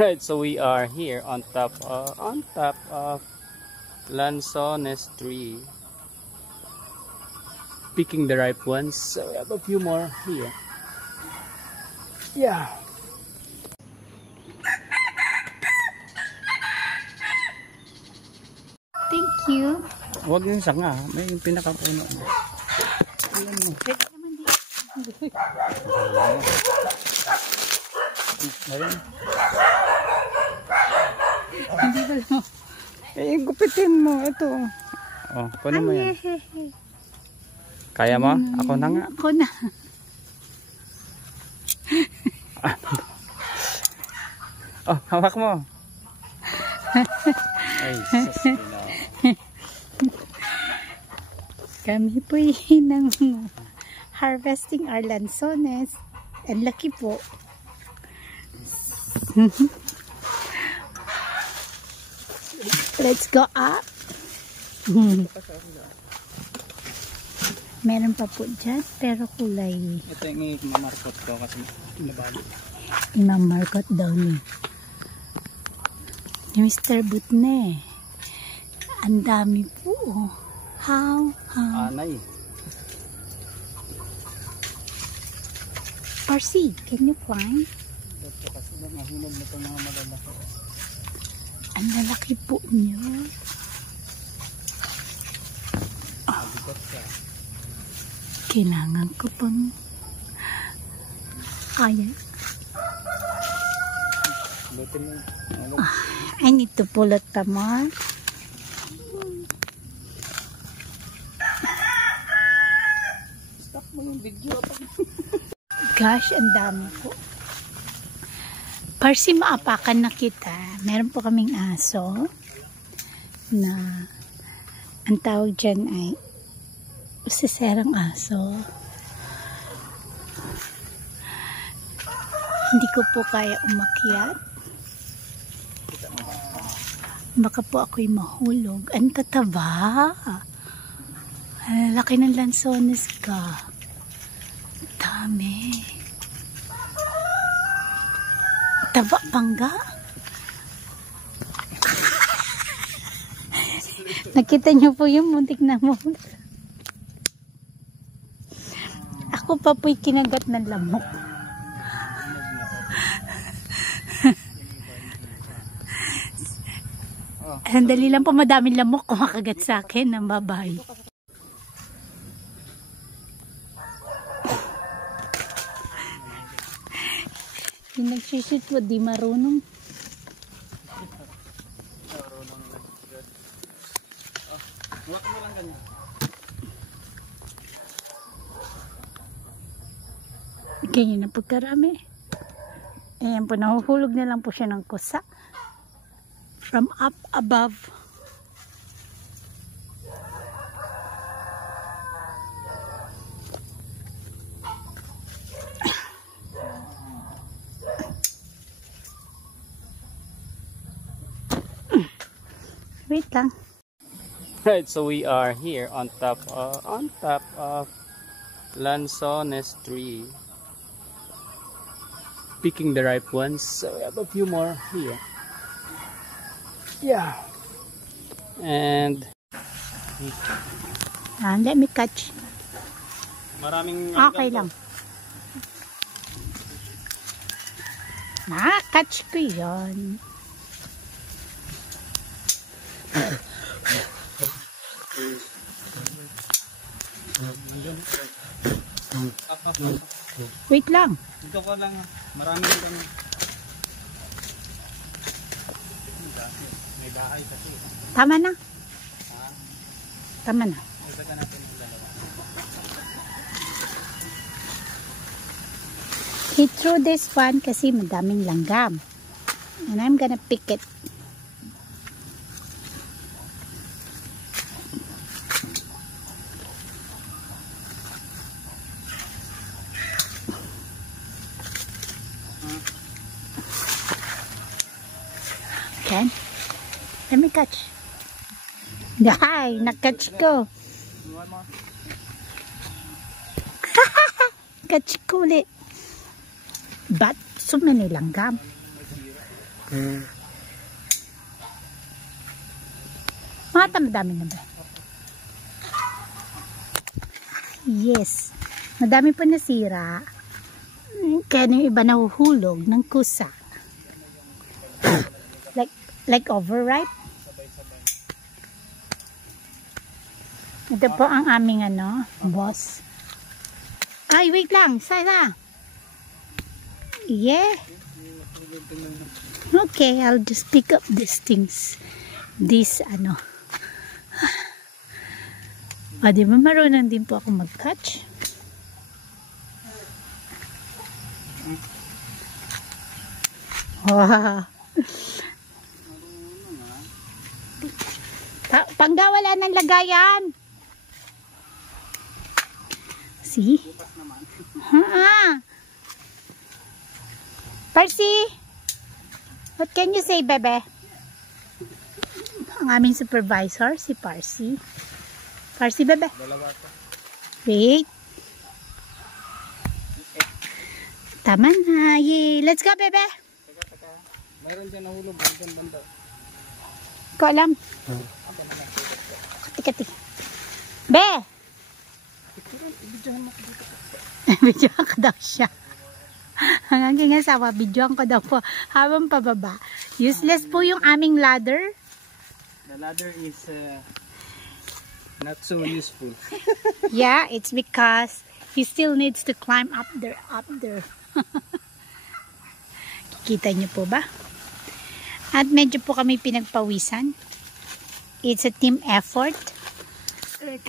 Right, so we are here on top of Lanzones tree, picking the ripe ones. So we have a few more here. Yeah. Thank you. Huwag yung sanga, may yung pinakapuno. Ayan mo. Pwede naman dito. Ayun. Hindi ba lang? Eh, gupitin mo. Ito. Oh, kunin mo yan. Kaya mo? Ako na nga. Ako na. Oh, hawak mo. Ay, sus. Kami po ng harvesting our lanzones. Ang laki po. Let's go up. Meron pa po dyan, pero kulay. Ito yung mamarkot ko kasi nabali. Imamarkot daw ni Mr. Butne. Ang dami po. How? Anay. Parsi, can you climb? Ito kasi nahulog na itong mga malalaki. Ang lalaki po niyo. Kailangan ko pang kaya. I need to pull it more. Stop mo yung video. Gosh, ang dami po. Parsi, maapakan na kita. Meron po kaming aso na ang tawag dyan ay usiserang aso. Hindi ko po kaya umakyat. Baka po ako'y mahulog. Ang tataba. Ang laki ng lanzones ka. Dami. Taba pangga. Nakita niyo po yung muntik na mo. Ako pa po'y kinagat ng lamok. Sandali lang po, madaming lamok kumakagat sa akin ng babae. Yung nagsisitwa, di marunong. Huwag mo lang ganyan. Ganyan na po karami. Ayan po, nahuhulog na lang po siya ng kusa. From up above. Wait lang. Right, so we are here on top of Lanzones tree, picking the ripe ones. So we have a few more here. Yeah. And Let me catch. maraming Okay lang. Catch ko yun. Wait lang. Dito ko lang, maraming ganun. May bahay kasi. Tama na. Tama na. Isaga natin yung dalawa. He threw this one kasi madaming langgam. And I'm gonna pick it. Okay. Let me catch. Dahay, na-catch ko. Catch ko ulit. But, so many langgam. Madami na ba? Yes. Madami po nasira. Kaya yung iba nahuhulog ng kusa. Like overripe. Ito po ang aming boss. Ay, wait lang. Sana. Yeah. Okay, I'll just pick up these things. This, di ba marunong din po ako mag-catch? Wow. Panggawala ng lagayan. See? Parsi, what can you say, bebe? Ang aming supervisor, si Parsi. Parsi, bebe. Wait. Tama na. Yay. Let's go, bebe. Mayroon dyan nahulog. Banda. Ko alam. Kati. Be! Bidyohan ka daw siya. Ang aking asawa, bidyohan ko daw po habang pababa. Useless po yung aming ladder. The ladder is not so useful. Yeah, it's because he still needs to climb up there. Kita niyo po ba? At medyo po kami pinagpawisan. It's a team effort.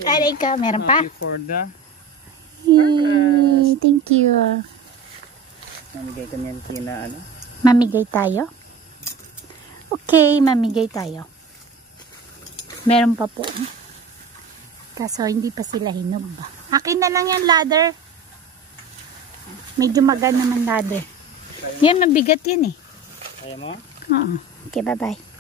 Aray ka, meron pa? For the Yay, thank you. namigay ko niyan kina Mamigay tayo? Okay, mamigay tayo. Meron pa po. Kaso hindi pa sila hinog ba? Akin na lang yan ladder. Medyo magaan naman ladder. Yan, mabigat yan eh. Kaya mo? Oo. Okay, bye-bye.